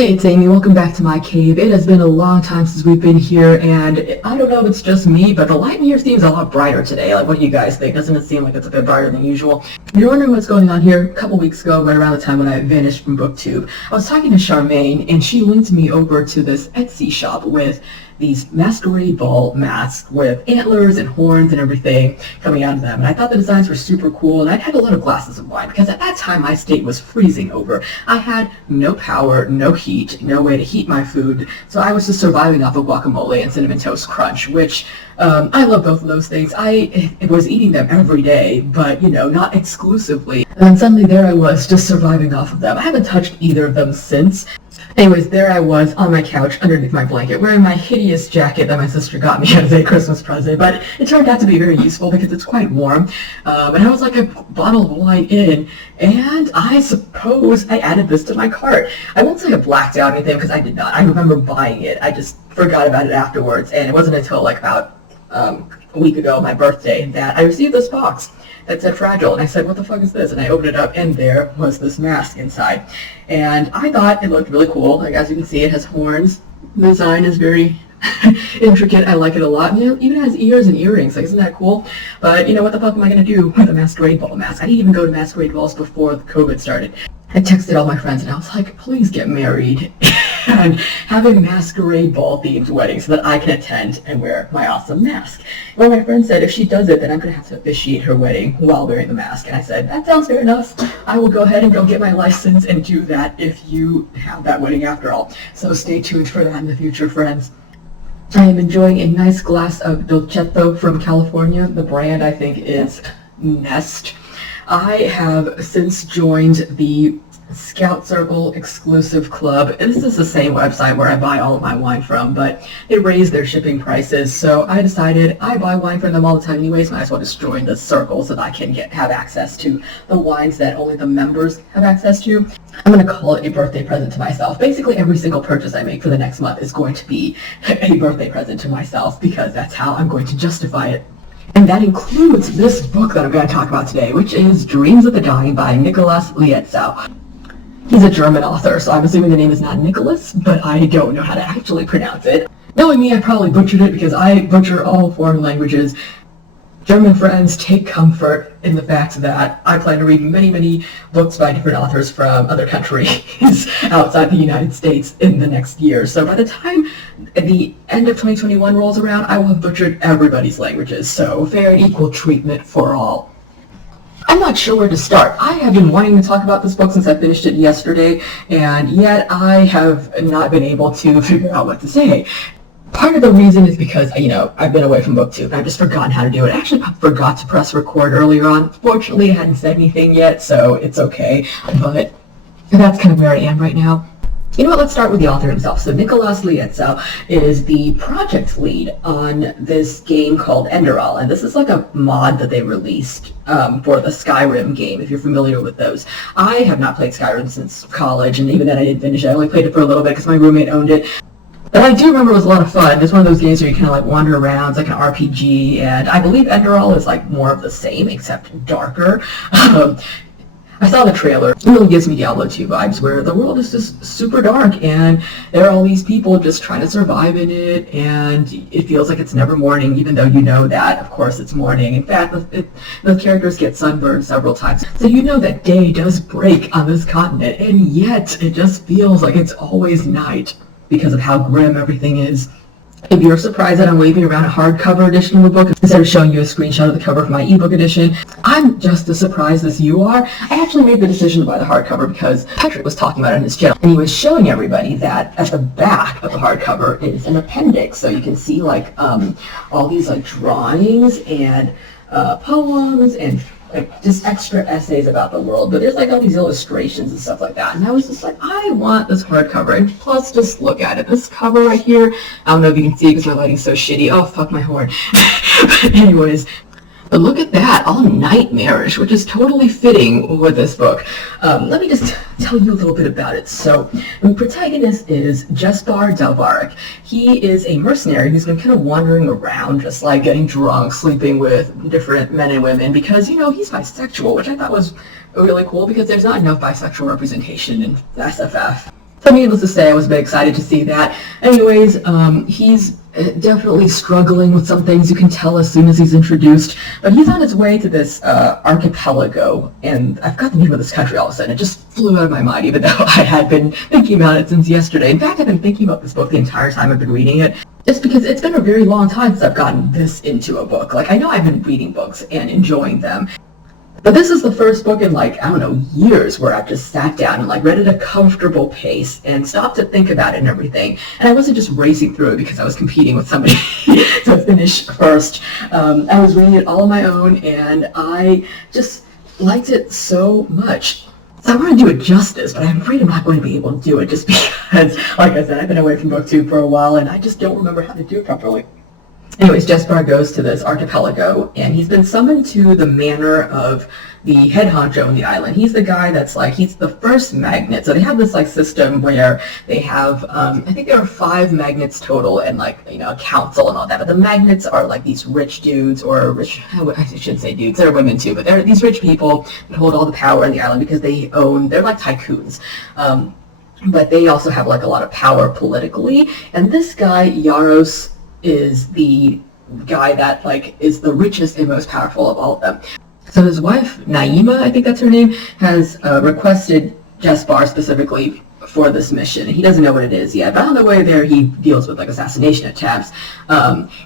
Hey, it's Amy. Welcome back to my cave. It has been a long time since we've been here, and I don't know if it's just me, but the light in here seems a lot brighter today. Like, what do you guys think? Doesn't it seem like it's a bit brighter than usual? If you're wondering what's going on here, a couple weeks ago, right around the time when I vanished from BookTube, I was talking to Charmaine, and she linked me over to this Etsy shop with these masquerade ball masks with antlers and horns and everything coming out of them. And I thought the designs were super cool, and I'd had a lot of glasses of wine because at that time my state was freezing over. I had no power, no heat, no way to heat my food, so I was just surviving off of guacamole and Cinnamon Toast Crunch, which I love both of those things. I was eating them every day, but, you know, not exclusively. And then suddenly there I was, just surviving off of them. I haven't touched either of them since. Anyways, there I was on my couch underneath my blanket wearing my hideous jacket that my sister got me as a Christmas present, but it turned out to be very useful because it's quite warm. And I was like a bottle of wine in, and I suppose I added this to my cart. I won't say I blacked out anything because I did not. I remember buying it. I just forgot about it afterwards, and it wasn't until like about a week ago, my birthday, that I received this box that said fragile, and I said, what the fuck is this? And I opened it up, and there was this mask inside, and I thought it looked really cool. Like, as you can see, it has horns. The design is very intricate. I like it a lot. You know, it even has ears and earrings. Like, isn't that cool? But, you know, what the fuck am I going to do with a masquerade ball mask? I didn't even go to masquerade balls before COVID started. I texted all my friends, and I was like, please get married and have a masquerade ball themed wedding so that I can attend and wear my awesome mask. Well, my friend said if she does it, then I'm going to have to officiate her wedding while wearing the mask. And I said, that sounds fair enough. I will go ahead and go get my license and do that if you have that wedding after all. So stay tuned for that in the future, friends. I am enjoying a nice glass of Dolcetto from California. The brand, I think, is Nest. I have since joined the Scout Circle exclusive club. This is the same website where I buy all of my wine from, but they raised their shipping prices, so I decided I buy wine from them all the time anyways, might as well just join the circle so that I can have access to the wines that only the members have access to. I'm going to call it a birthday present to myself. Basically, every single purchase I make for the next month is going to be a birthday present to myself because that's how I'm going to justify it. And that includes this book that I'm going to talk about today, which is Dreams of the Dying by Nicolas Lietzau. He's a German author, so I'm assuming the name is not Nicholas, but I don't know how to actually pronounce it. Knowing me, I probably butchered it because I butcher all foreign languages. German friends, take comfort in the fact that I plan to read many, many books by different authors from other countries outside the United States in the next year. So by the time the end of 2021 rolls around, I will have butchered everybody's languages. So fair and equal treatment for all. I'm not sure where to start. I have been wanting to talk about this book since I finished it yesterday, and yet I have not been able to figure out what to say. Part of the reason is because, you know, I've been away from BookTube, and I've just forgotten how to do it. I actually forgot to press record earlier on. Fortunately, I hadn't said anything yet, so it's okay, but that's kind of where I am right now. You know what, let's start with the author himself. So Nicolas Lietzau is the project lead on this game called Enderal, and this is like a mod that they released for the Skyrim game, if you're familiar with those. I have not played Skyrim since college, and even then I didn't finish it. I only played it for a little bit because my roommate owned it. But I do remember it was a lot of fun. It's one of those games where you kind of like wander around. It's like an RPG, and I believe Enderal is like more of the same, except darker. I saw the trailer. It really gives me Diablo 2 vibes, where the world is just super dark, and there are all these people just trying to survive in it, and it feels like it's never morning, even though you know that, of course, it's morning. In fact, the characters get sunburned several times. So you know that day does break on this continent, and yet it just feels like it's always night because of how grim everything is. If you're surprised that I'm waving around a hardcover edition of the book instead of showing you a screenshot of the cover of my ebook edition, I'm just as surprised as you are. I actually made the decision to buy the hardcover because Petrik was talking about it in his channel, and he was showing everybody that at the back of the hardcover is an appendix, so you can see like all these like drawings and poems and like just extra essays about the world, but there's like all these illustrations and stuff like that, and I was just like, I want this hardcover. And plus, just look at it, this cover right here, I don't know if you can see because my lighting's so shitty. Oh, fuck my horn. But anyways, but look at that, all nightmarish, which is totally fitting with this book. Let me just tell you a little bit about it. So, the protagonist is Jesper Dalvarik. He is a mercenary who's been kind of wandering around, just like getting drunk, sleeping with different men and women, because, you know, he's bisexual, which I thought was really cool because there's not enough bisexual representation in SFF. So needless to say, I was very excited to see that. Anyways, he's definitely struggling with some things, you can tell as soon as he's introduced, but he's on his way to this archipelago, and I've got the name of this country all of a sudden. It just flew out of my mind, even though I had been thinking about it since yesterday. In fact, I've been thinking about this book the entire time I've been reading it, just because it's been a very long time since I've gotten this into a book. Like, I know I've been reading books and enjoying them, but this is the first book in, like, I don't know, years where I've just sat down and, like, read at a comfortable pace and stopped to think about it and everything. And I wasn't just racing through it because I was competing with somebody to finish first. I was reading it all on my own, and I just liked it so much. So I want to do it justice, but I'm afraid I'm not going to be able to do it just because, like I said, I've been away from BookTube for a while, and I just don't remember how to do it properly. Anyways, Jespar goes to this archipelago, and he's been summoned to the manor of the head honcho on the island. He's the guy that's like, he's the first magnet. So they have this like system where they have, I think there are 5 magnets total, and like, you know, a council and all that. But the magnets are like these rich dudes, or rich, I shouldn't say dudes, they're women too, but they're these rich people that hold all the power on the island because they own, they're like tycoons. But they also have like a lot of power politically. And this guy, Yaros, is the guy that like is the richest and most powerful of all of them. So his wife, Naima, I think that's her name, has requested Jespar specifically for this mission, and he doesn't know what it is yet. But on the way there, he deals with like assassination attempts.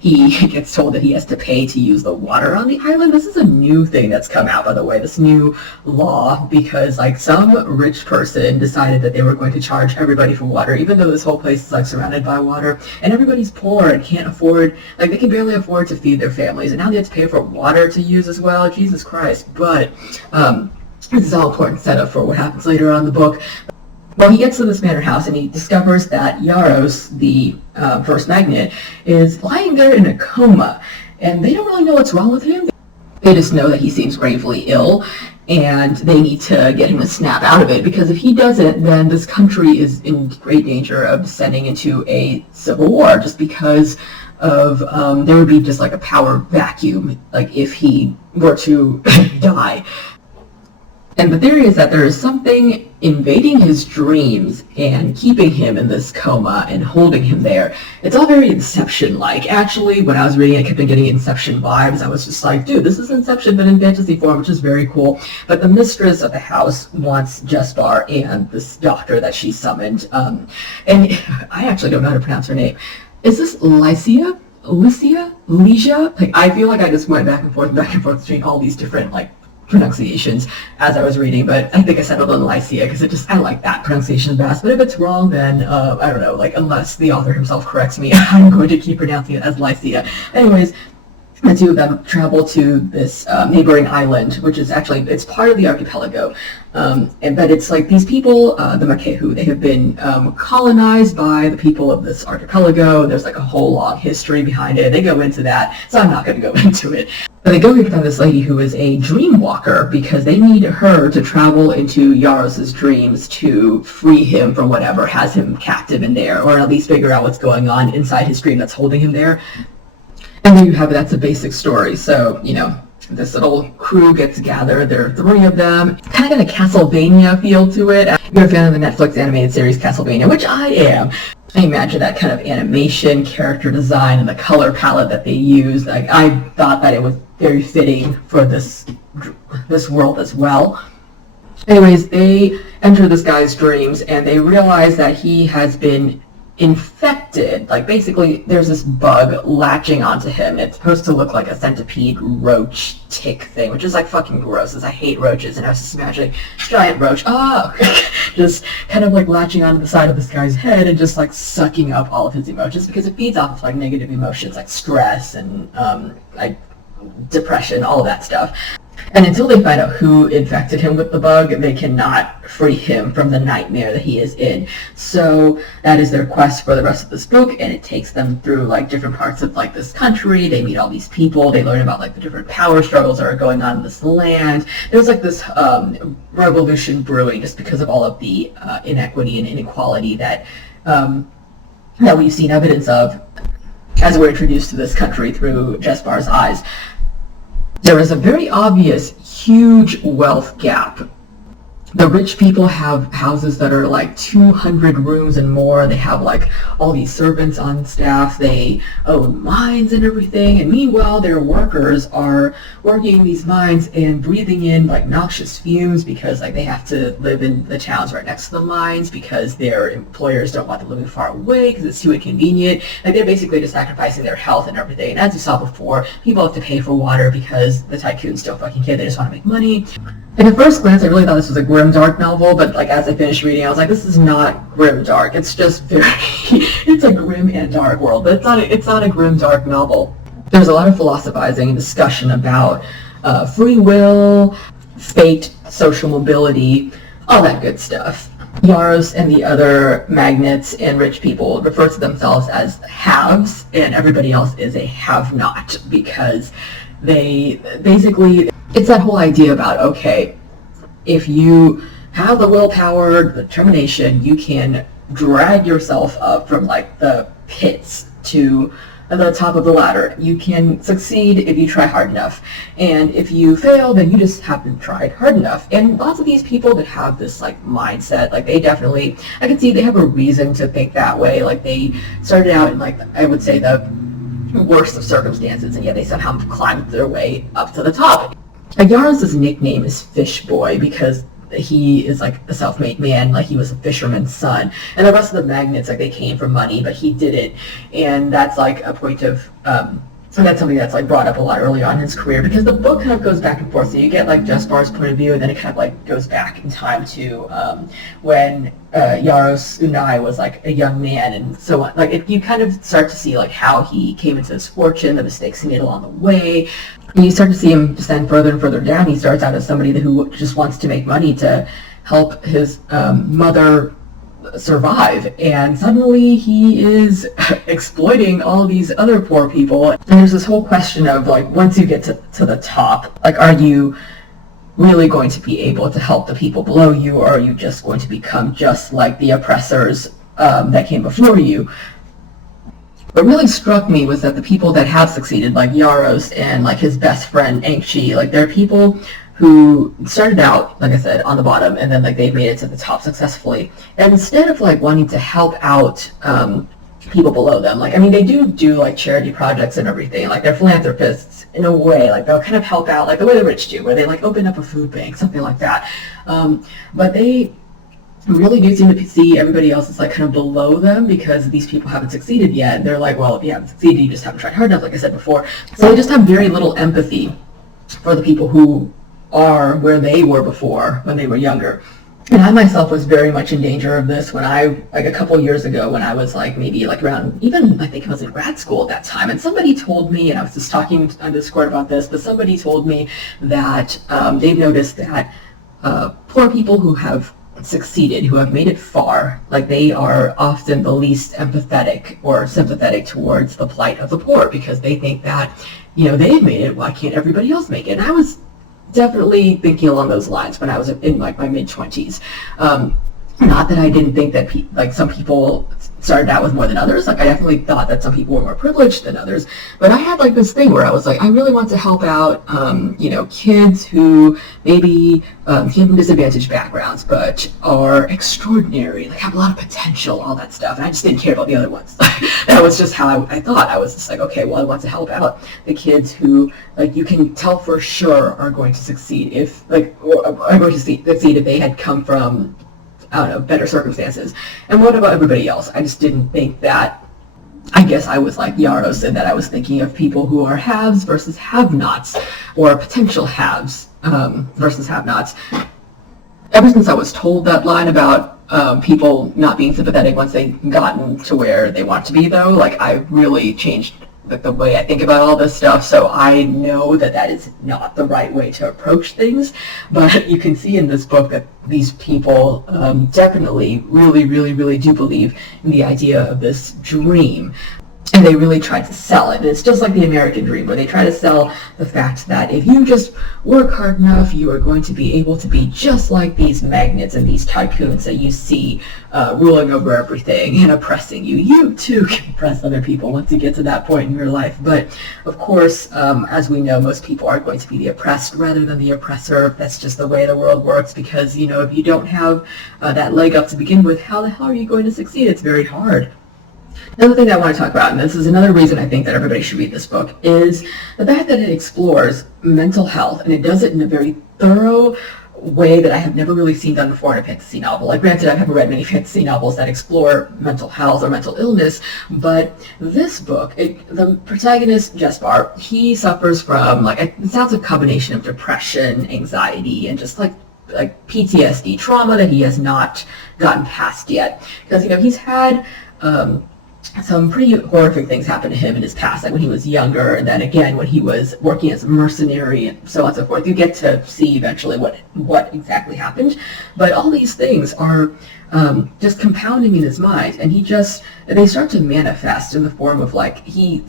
He gets told that he has to pay to use the water on the island. This is a new thing that's come out, by the way, this new law, because like some rich person decided that they were going to charge everybody for water, even though this whole place is like surrounded by water, and everybody's poor and can't afford, like they can barely afford to feed their families, and now they have to pay for water to use as well. Jesus Christ. But this is all important setup for what happens later on in the book. Well, he gets to this manor house, and he discovers that Yaros, the first magnet, is lying there in a coma, and they don't really know what's wrong with him. They just know that he seems gravely ill, and they need to get him to snap out of it, because if he doesn't, then this country is in great danger of descending into a civil war, just because of, there would be just like a power vacuum, like if he were to die. And the theory is that there is something invading his dreams and keeping him in this coma and holding him there. It's all very Inception-like. Actually, when I was reading it, I kept getting Inception vibes. I was just like, dude, this is Inception, but in fantasy form, which is very cool. But the mistress of the house wants Jespar and this doctor that she summoned. And I actually don't know how to pronounce her name. Is this Lycia? Leisha? Like, I feel like I just went back and forth between all these different, like, pronunciations as I was reading, but I think I settled on Lycia because I like that pronunciation best. But if it's wrong, then I don't know, like, unless the author himself corrects me, I'm going to keep pronouncing it as Lycia. Anyways, the two of them travel to this neighboring island, which is actually, it's part of the archipelago. But it's like these people, the Makehu, they have been colonized by the people of this archipelago. There's like a whole long history behind it. They go into that, so I'm not going to go into it. But they go here to find this lady who is a dream walker, because they need her to travel into Yaros' dreams to free him from whatever has him captive in there, or at least figure out what's going on inside his dream that's holding him there. And there you have it, that's a basic story. So, you know, this little crew gets gathered, there are 3 of them. Kind of got a Castlevania feel to it. If you're a fan of the Netflix animated series Castlevania, which I am, I imagine that kind of animation, character design, and the color palette that they used. Like, I thought that it was very fitting for this world as well. Anyways, they enter this guy's dreams, and they realize that he has been infected. Like, basically, there's this bug latching onto him. It's supposed to look like a centipede roach tick thing, which is like fucking gross, as I hate roaches, and I was just imagining giant roach, just kind of like latching onto the side of this guy's head and just like sucking up all of his emotions, because it feeds off of like negative emotions like stress and like depression, all of that stuff. And until they find out who infected him with the bug, they cannot free him from the nightmare that he is in. So that is their quest for the rest of this book, and it takes them through like different parts of like this country. They meet all these people. They learn about like the different power struggles that are going on in this land. There's like this revolution brewing just because of all of the inequity and inequality that we've seen evidence of as we're introduced to this country through Jespar's eyes. There is a very obvious, huge wealth gap The rich people have houses that are like 200 rooms and more. They have like all these servants on staff. They own mines and everything. And meanwhile, their workers are working in these mines and breathing in like noxious fumes because like they have to live in the towns right next to the mines because their employers don't want them living far away because it's too inconvenient. Like they're basically just sacrificing their health and everything. And as you saw before, people have to pay for water because the tycoons don't fucking care. They just want to make money. And at first glance, I really thought this was a grim, dark novel, but like as I finished reading, I was like, this is not grim, dark. It's just very, it's a grim and dark world, but it's not a grim, dark novel. There's a lot of philosophizing and discussion about free will, fate, social mobility, all that good stuff. Yaros and the other magnates and rich people refer to themselves as haves, and everybody else is a have-not, because they basically, it's that whole idea about, okay, if you have the willpower, the determination, you can drag yourself up from like the pits to the top of the ladder. You can succeed if you try hard enough. And if you fail, then you just haven't tried hard enough. And lots of these people that have this like mindset, like they definitely, I can see they have a reason to think that way. Like they started out in like, I would say the worst of circumstances, and yet they somehow climbed their way up to the top. Yaros' nickname is Fish Boy because he is like a self-made man, like he was a fisherman's son. And the rest of the magnates, like they came for money, but he didn't. And that's like a point of, so that's something that's like brought up a lot early on in his career, because the book kind of goes back and forth. So you get like Jaspar's point of view, and then it kind of like goes back in time to when Yaros Unai was like a young man, and so on. Like you kind of start to see like how he came into his fortune, the mistakes he made along the way. And you start to see him descend further and further down. He starts out as somebody who just wants to make money to help his mother survive, and suddenly he is exploiting all these other poor people. And there's this whole question of like, once you get to the top, like, are you really going to be able to help the people below you, or are you just going to become just like the oppressors that came before you? What really struck me was that the people that have succeeded, like Yaros and like his best friend Angchi, like they're people who started out, like I said, on the bottom, and then like they've made it to the top successfully. And instead of like wanting to help out people below them, like, I mean, they do like charity projects and everything, like they're philanthropists in a way, like they'll kind of help out like the way the rich do, where they like open up a food bank, something like that. But they really do seem to see everybody else is like kind of below them because these people haven't succeeded yet. They're like, well, if you haven't succeeded, you just haven't tried hard enough, like I said before. So they just have very little empathy for the people who are where they were before when they were younger. And I myself was very much in danger of this when I, like a couple years ago, when I was like maybe like around, even I think I was in grad school at that time, and somebody told me, and I was just talking on Discord about this, but somebody told me that they've noticed that poor people who have succeeded, who have made it far, like they are often the least empathetic or sympathetic towards the plight of the poor, because they think that, you know, they've made it, why can't everybody else make it? And I was definitely thinking along those lines when I was in like my mid-20s. Not that I didn't think that like some people started out with more than others. Like I definitely thought that some people were more privileged than others. But I had like this thing where I was like, I really want to help out, you know, kids who maybe came from disadvantaged backgrounds but are extraordinary, like have a lot of potential, all that stuff. And I just didn't care about the other ones. That was just how I thought. I was just like, okay, well, I want to help out the kids who, like, you can tell for sure are going to succeed if, like, or are going to succeed if they had come from, I don't know, better circumstances. And what about everybody else? I just didn't think that, I guess I was like Yaros in that I was thinking of people who are haves versus have-nots, or potential haves versus have-nots. Ever since I was told that line about people not being sympathetic once they've gotten to where they want to be, though, like I really changed the way I think about all this stuff, so I know that that is not the right way to approach things. But you can see in this book that these people definitely really do believe in the idea of this dream. And they really try to sell it. And it's just like the American dream, where they try to sell the fact that if you just work hard enough, you are going to be able to be just like these magnates and these tycoons that you see ruling over everything and oppressing you. You too can oppress other people once you get to that point in your life. But of course, as we know, most people are going to be the oppressed rather than the oppressor. That's just the way the world works, because, you know, if you don't have that leg up to begin with, how the hell are you going to succeed? It's very hard. Another thing that I want to talk about, and this is another reason I think that everybody should read this book, is the fact that it explores mental health, and it does it in a very thorough way that I have never really seen done before in a fantasy novel. Like, granted, I've never read many fantasy novels that explore mental health or mental illness, but this book, the protagonist, Jespar, he suffers from, like, it sounds like a combination of depression, anxiety, and just like PTSD, trauma that he has not gotten past yet. Because, you know, he's had some pretty horrific things happen to him in his past, like when he was younger, and then again when he was working as a mercenary, and so on and so forth. You get to see eventually what exactly happened, but all these things are just compounding in his mind, and they start to manifest in the form of, like, he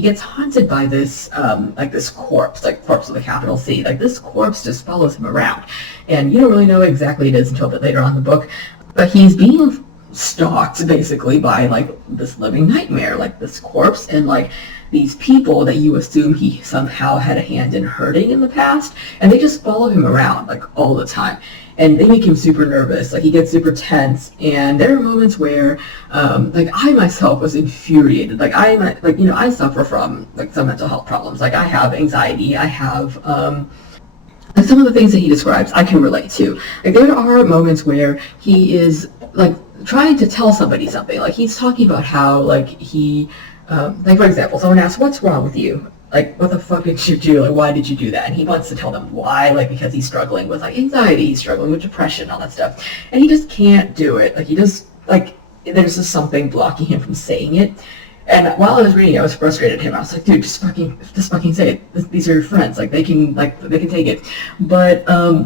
gets haunted by this like this corpse, like corpse with a capital C. Like, this corpse just follows him around, and you don't really know what exactly it is until a bit later on in the book, but he's being stalked basically by, like, this living nightmare, like this corpse, and like these people that you assume he somehow had a hand in hurting in the past, and they just follow him around, like, all the time, and they make him super nervous. Like, he gets super tense, and there are moments where like, I myself was infuriated. Like, I suffer from, like, some mental health problems. Like, I have anxiety, I have like, some of the things that he describes I can relate to. Like, there are moments where he is, like, trying to tell somebody something. Like, he's talking about how, like, he, like, for example, someone asks, "What's wrong with you? Like, what the fuck did you do? Like, why did you do that?" And he wants to tell them why, like, because he's struggling with, like, anxiety, he's struggling with depression, all that stuff. And he just can't do it. Like, he just, like, there's just something blocking him from saying it. And while I was reading, I was frustrated at him. I was like, dude, just fucking say it. These are your friends. Like, they can take it. But,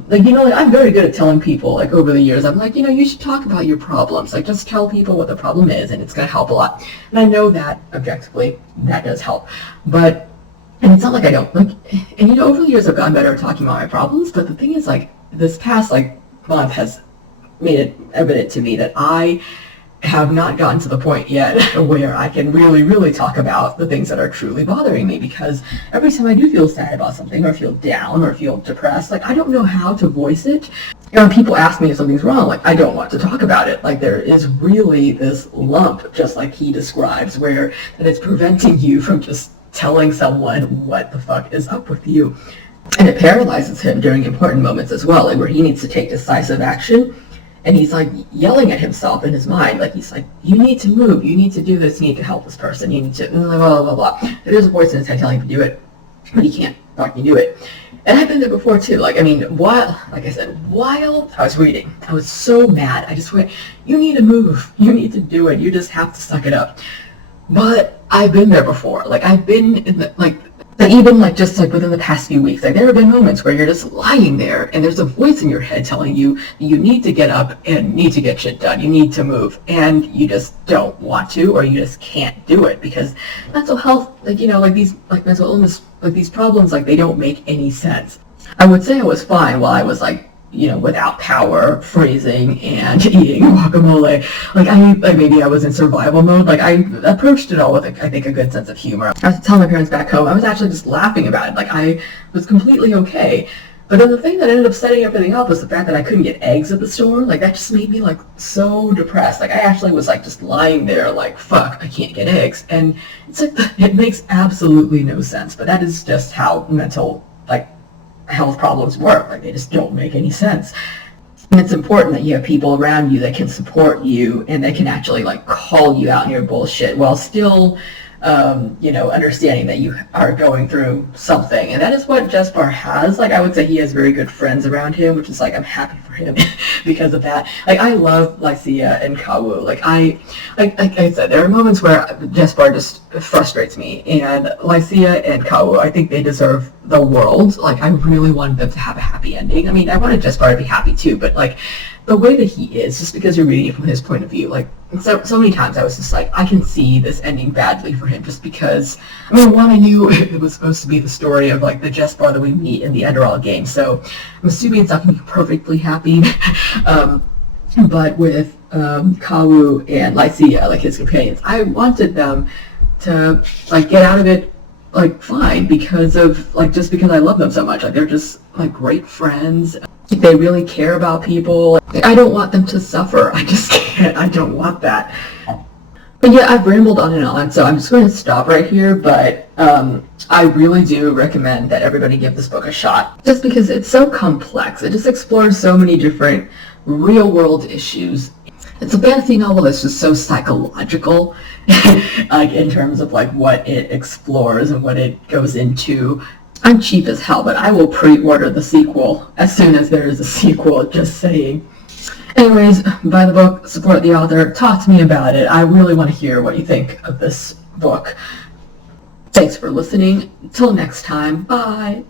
like, you know, like, I'm very good at telling people, like, over the years, I'm like, you know, you should talk about your problems. Like, just tell people what the problem is, and it's going to help a lot. And I know that, objectively, that does help. But, and it's not like I don't, like, and, you know, over the years, I've gotten better at talking about my problems. But the thing is, like, this past, like, month has made it evident to me that I have not gotten to the point yet where I can really, really talk about the things that are truly bothering me, because every time I do feel sad about something, or feel down, or feel depressed, like, I don't know how to voice it. You know, when people ask me if something's wrong, like, I don't want to talk about it. Like, there is really this lump, just like he describes, where that it's preventing you from just telling someone what the fuck is up with you. And it paralyzes him during important moments as well, like, where he needs to take decisive action. And he's, like, yelling at himself in his mind. Like, he's like, you need to move. You need to do this. You need to help this person. You need to blah, blah, blah, blah. There's a voice in his head telling him to do it, but he can't fucking do it. And I've been there before, too. Like, I mean, while I was reading, I was so mad. I just went, you need to move. You need to do it. You just have to suck it up. But I've been there before. Like, I've been in the, like, even, like, just, like, within the past few weeks, like, there have been moments where you're just lying there, and there's a voice in your head telling you you need to get up and need to get shit done. You need to move, and you just don't want to, or you just can't do it, because mental health, like, you know, like, these, like, mental illness, like, these problems, like, they don't make any sense. I would say I was fine while I was, like, you know, without power, freezing, and eating guacamole. Like, maybe I was in survival mode. Like, I approached it all with, I think, a good sense of humor. I was telling my parents back home, I was actually just laughing about it. Like, I was completely okay. But then the thing that ended up setting everything up was the fact that I couldn't get eggs at the store. Like, that just made me, like, so depressed. Like, I actually was, like, just lying there, like, fuck, I can't get eggs. And it's like, it makes absolutely no sense. But that is just how mental, like, health problems work. Like, they just don't make any sense. And it's important that you have people around you that can support you and that can actually, like, call you out on your bullshit while still, you know, understanding that you are going through something. And that is what Jespar has. Like, I would say he has very good friends around him, which is, like, I'm happy for him because of that. Like, I love Lycia and Kawu. Like I said, there are moments where Jespar just frustrates me, and Lycia and Kawu, I think they deserve the world. Like, I really wanted them to have a happy ending. I mean, I wanted Jespar to be happy too, but, like, the way that he is, just because you're reading it from his point of view, like, so many times I was just like, I can see this ending badly for him, just because, I mean, one, I knew it was supposed to be the story of like the Jess bar that we meet in the Enderal game, so I'm assuming it's not going to be perfectly happy. But with Kawu and Lycia, like his companions, I wanted them to like get out of it like fine, because of like, just because I love them so much. Like, they're just like great friends. They really care about people. I don't want them to suffer. I just can't. I don't want that. But yeah, I've rambled on and on, so I'm just going to stop right here. But I really do recommend that everybody give this book a shot, just because it's so complex. It just explores so many different real-world issues. It's a fantasy novel that's just so psychological, like in terms of like what it explores and what it goes into. I'm cheap as hell, but I will pre-order the sequel as soon as there is a sequel, just saying. Anyways, buy the book, support the author, talk to me about it. I really want to hear what you think of this book. Thanks for listening. Till next time, bye.